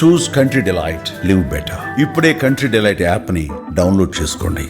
చూస్ country delight, live better. ఇప్పుడే country delight app ని download చేసుకోండి.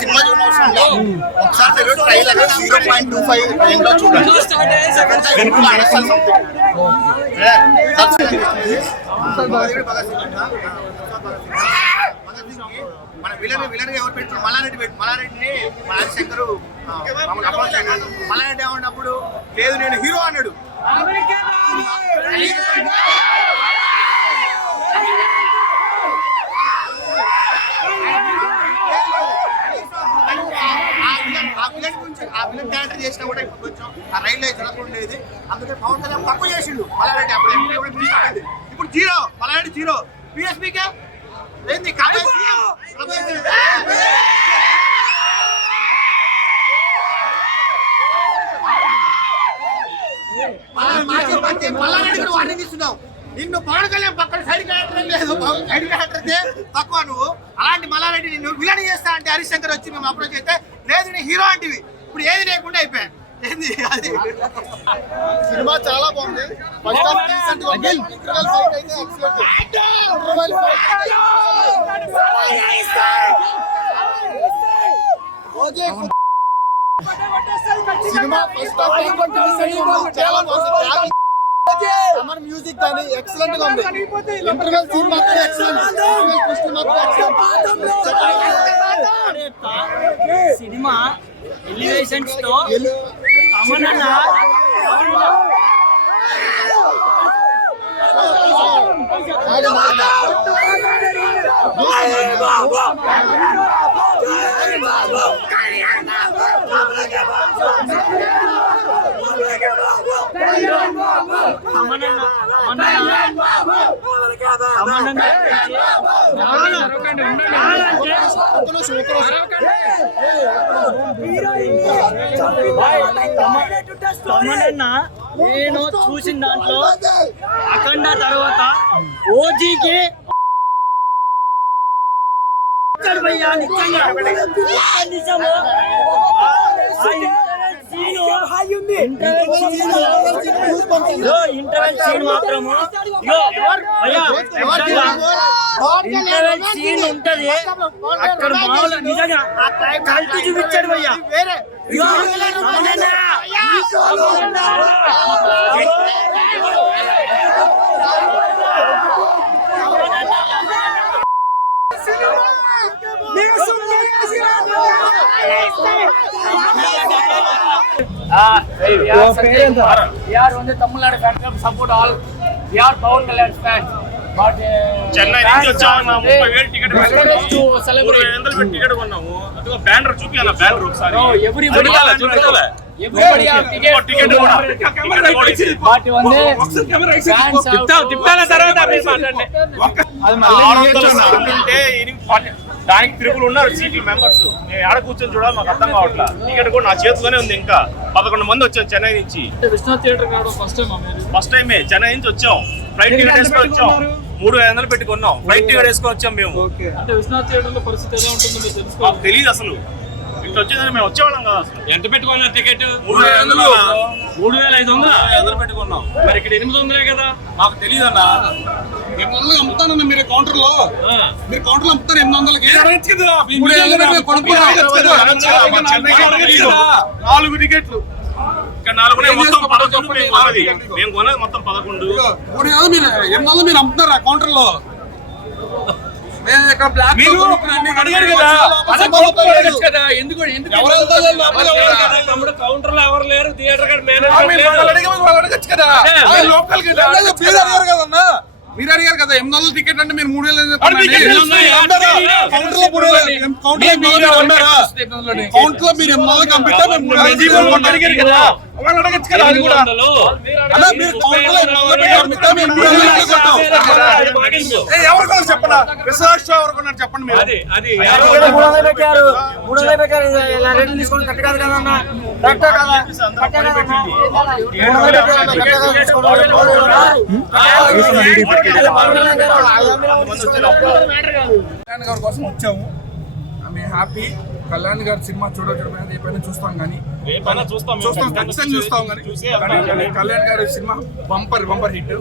సినిమా ఒకసారి 0.25 రేంజ్ లో చూడండి. మన విలన్ ఎవరు పెట్టారు? మల్లారెడ్డిని శంకరు మల్లారెడ్డి ఏమన్నప్పుడు లేదు నేను హీరో అన్నాడు. ఆ విలన్ క్యారెక్టర్ చేసినా కూడా ఇప్పుడు కొంచెం ఆ రైల్లో జరగకుండేది. అందుకే పవన్ కళ్యాణ్ తక్కువ చేసిండు మల్లారెడ్డి. అప్పుడు ఇప్పుడు జీరో, మల్లారెడ్డి జీరో. పిఎస్పీకే ఏంది మల్లారెడ్డి కూడా వార్నింగ్ ఇస్తున్నావు. నిన్ను పవన్ కళ్యాణ్ పక్కన సైడ్ క్యారెక్టర్ లేదు, సైడ్ క్యారెక్టర్ తక్కువ. నువ్వు అలాంటి మల్లారెడ్డి నిన్ను విలన్ చేస్తా అంటే హరీష్ శంకర్ వచ్చి మేము అప్రోచ్ అయితే లేదు నీ హీరో అంటివి. ఇప్పుడు ఏది లేకుండా అయిపోయా. ఏంది అది? సినిమా చాలా బాగుంది. ఫస్ట్ హాఫ్ డీసెంట్ గా ఉంది. ఇంటర్వెల్ ఫైట్ అయితే ఎక్సలెంట్. సినిమా ఫస్ట్ హాఫ్ చాలా బాగుంది. అమర్ మ్యూజిక్ కానీ ఎక్సలెంట్ గా ఉంది. ఇంటర్వెల్ సీన్ మాత్రం ఎక్సలెంట్. ఇంటర్వెల్ ట్విస్ట్ మాత్రం ఎక్సలెంట్. సినిమా ఎలివేషన్స్ తో అమరన్న నేను చూసిన దాంట్లో అఖండ తర్వాత ఓజీకి ఇంటర్వెల్ సీన్ మాత్రము ఇంటర్వెల్ సీన్ ఉంటది అక్కడ మామూలు నిజంగా కలిసి చూపించాడు భయ్యా. We are on the Tamil Nadu fan club, support all. We are Pawan Kalyan fans. But Chennai నుంచి వచ్చామన్నా 30,000 టికెట్ to celebrate. 300 టికెట్ కొన్నాము. అదిగో బ్యానర్ చూపియాలా? బ్యానర్ ఒకసారి Everybody have ticket. But one day fans తిప్పాల తర్వాత మీరు మాట్లాడండి. దానికి త్రిపుల్ ఉన్నారు సీట్లు మెంబర్స్. నేను ఆడ కూర్చొని చూడాలి, మాకు అర్థం కావట్లా. టికెట్ కూడా నా చేతిలోనే ఉంది. ఇంకా 11 మంది వచ్చాం చెన్నై నుంచి. విశ్వనాథ్ థియేటర్ కావడం ఫస్ట్ టైమే చెన్నై నుంచి వచ్చాం. ఫ్లైట్ టికెట్ వేసుకొని వచ్చాం. 3,500 పెట్టుకున్నాం. ఫ్లైట్ టికెట్ వేసుకొని వచ్చాం మేము. అంటే విశ్వనాథ్ థియేటర్ లో పరిస్థితి ఎలా ఉంటుందో మీరు తెలుసుకోవాలి. మాకు తెలియదు అసలు. ఇట్లా వచ్చేదని మేము వచ్చేవాళ్ళం కదా. అసలు ఎంత పెట్టుకున్నారు టికెట్? 3,500 పెట్టుకున్నాం. మరి ఇక్కడ 800 కదా. మాకు తెలియదు అన్న. 800 అమ్ముతానన్న మీరు కౌంటర్ లో అమ్ముతారు 800కి. 4 టికెట్లు ఇక్కడ 4 మొత్తం 11. మేము కొనేది మొత్తం 11. మీరు 800 మీరు అమ్ముతారా కౌంటర్ లో? మేము ఇక్కడ బ్లాక్ మీరు అడిగారు కదా, అదే కౌంటర్ అడగచ్చు కదా, ఎందుకు ఎవరు వెళ్తారు? లోపల ఎవరు వెళ్తారు? తమ్ముడు కౌంటర్ లో ఎవరు లేరు, థియేటర్ కాడ మీరు మేనేజర్ వాళ్ళు అడిగే వాళ్ళు అడగచ్చు కదా. అదే. లోకల్ కదా. మీరు అడిగారు కదన్నా, మీరు అడిగారు కదా 800 టికెట్ అంటే మీరు 3000 కౌంటర్ లో 3000 కౌంటర్ లో మీరు 800 కంపిస్తే మేము 3000 అడిగారు కదా, వాళ్ళు అడగచ్చు కదా. అది కూడా అలా మీరు కౌంటర్ లో 800 కంపిస్తే మేము 3000 కొట్టాం. ఎవరు కొన్నారు చెప్పండి, విశ్వాస ఎవరు కొన్నారు చెప్పండి మీరు. అది అది 300 పెట్టారు, 300 పెట్టారు. ఇలా రేట్లు తీసుకొని కరెక్ట్ కాదు కదన్నా, కరెక్ట్ కదా, కరెక్టే కదన్నా. 300 పెట్టారు, కరెక్ట్ కళ్యాణ్ గారి కోసం వచ్చాము. మేము హ్యాపీ. కళ్యాణ్ గారి సినిమా చూడటం ఏ పైన చూస్తాం కానీ చూస్తాం ఖచ్చితంగా చూస్తాం కానీ కళ్యాణ్ గారి సినిమా బంపర్ హిట్.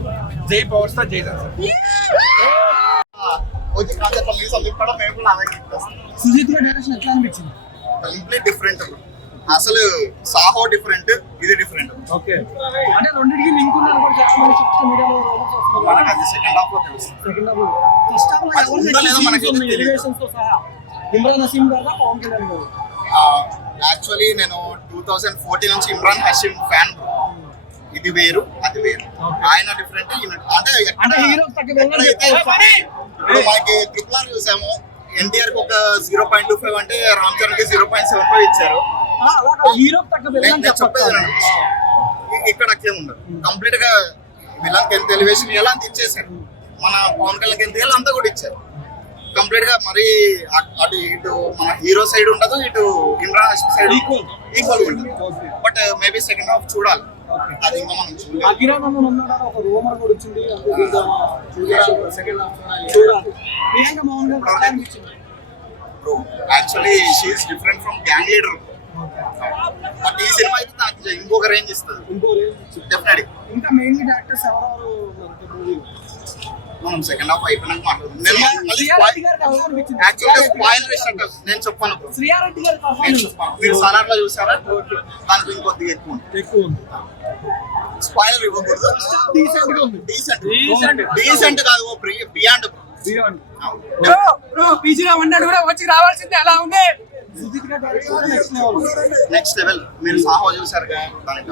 జై పవర్ స్టార్ జై సార్. సుజిత్ గారి డైరెక్షన్ ఎట్లా అనిపించింది? Complete different. అసలు సాహో డిఫరెంట్, ఇది డిఫరెంట్. ఓకే, అంటే రెండింటికి లింక్ ఉందని కూడా చాలా మంది సోషల్ మీడియాలో రూమర్స్ వస్తున్నాయి. మనకు అది సెకండ్ హాఫ్ లో తెలుస్తుంది. సెకండ్ హాఫ్ ఫస్ట్ హాఫ్ లో అది ఉందో లేదో మనకైతే తెలియదు. ఎలివేషన్స్ తో సహా ఇమ్రాన్ హసీం గారు, పవన్ కళ్యాణ్ గారు. యాక్చువల్లీ నేను 2014 నుంచి ఇమ్రాన్ హషీం ఫ్యాన్. ఇది వేరు, అది వేరు. ఆయన డిఫరెంట్, అంటే హీరో తగ్గ వెళ్ళని ఇప్పుడు మనకి ట్రిపుల్ ఆర్ చూసాము. ఎన్టీఆర్ కి ఒక 0.25 అంటే రామ్ చరణ్ కి 0.75 ఇచ్చారు. హీరో తగ్గ వెళ్ళని నేను చెప్పేది వినండి. ఇక్కడ అట్లే ఉండదు. కంప్లీట్ గా విలన్ ఎంత ఎలివేషన్ ఎలా అంత ఇచ్చేసారు. మన పవన్ కళ్యాణ్ ఎంత ఇవ్వాలి అంతా కూడా ఇచ్చారు. కంప్లీట్ గా మరి అటు ఇటు మన హీరో సైడ్ ఉండదు, ఇటు ఇమ్రాన్ హషీం సైడ్ ఈక్వల్ ఉంటుంది. బట్ మేబీ సెకండ్ హాఫ్ చూడాలి, అది ఇంకా మనం చూడాలి. అఖిరానందన్ ఉన్నాడని ఒక రూమర్ కూడా వచ్చింది. సెకండ్ హాఫ్ చూడాలి. ప్రియాంక మోహన్ గారు ఎట్లా అనిపించింది? Actually she is different from gang leader. But ఈ సినిమా అయితే నాకు ఇంకొక రేంజ్ ఇస్తుంది డెఫినెట్లీ. ఇంకా మెయిన్లీ డైరెక్టర్స్ ఎవరెవరు మూవీలో? మనం సెకండ్ హాఫ్ అయిపోయినాక మాట్లాడుతున్నాం. నేను మళ్ళీ శ్రీయారెడ్డి గారు ఎలా అనిపించింది? యాక్చువల్గా స్పాయిలర్ ఇష్టం నేను చెప్పాను. శ్రీయారెడ్డి గారి నేను పర్ఫార్మెన్స్ చెప్పాను. మీరు సాలార్లో చూసారా? దానికి ఇంకొద్దిగా ఎక్కువ ఉంది. స్పాయిలర్ ఇవ్వకూడదు. డీసెంట్ గా ఉంది. డీసెంట్ కాదు, బియాండ్. పీజీలో ఉన్నాడు కూడా వచ్చి రావాల్సిందే, అలా ఉంది. సుజిత్ గారి డైరెక్షన్ నెక్స్ట్ లెవెల్. మీరు సాహో చూసారు కదా, దానికి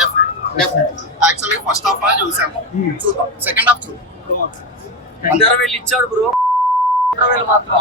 డెఫినెట్. యాక్చువల్లీ ఫస్ట్ హాఫ్ లో చూసాము, చూద్దాం. సెకండ్ హాఫ్ చూద్దాం. ఇచ్చాడు బ్రో, మాత్రం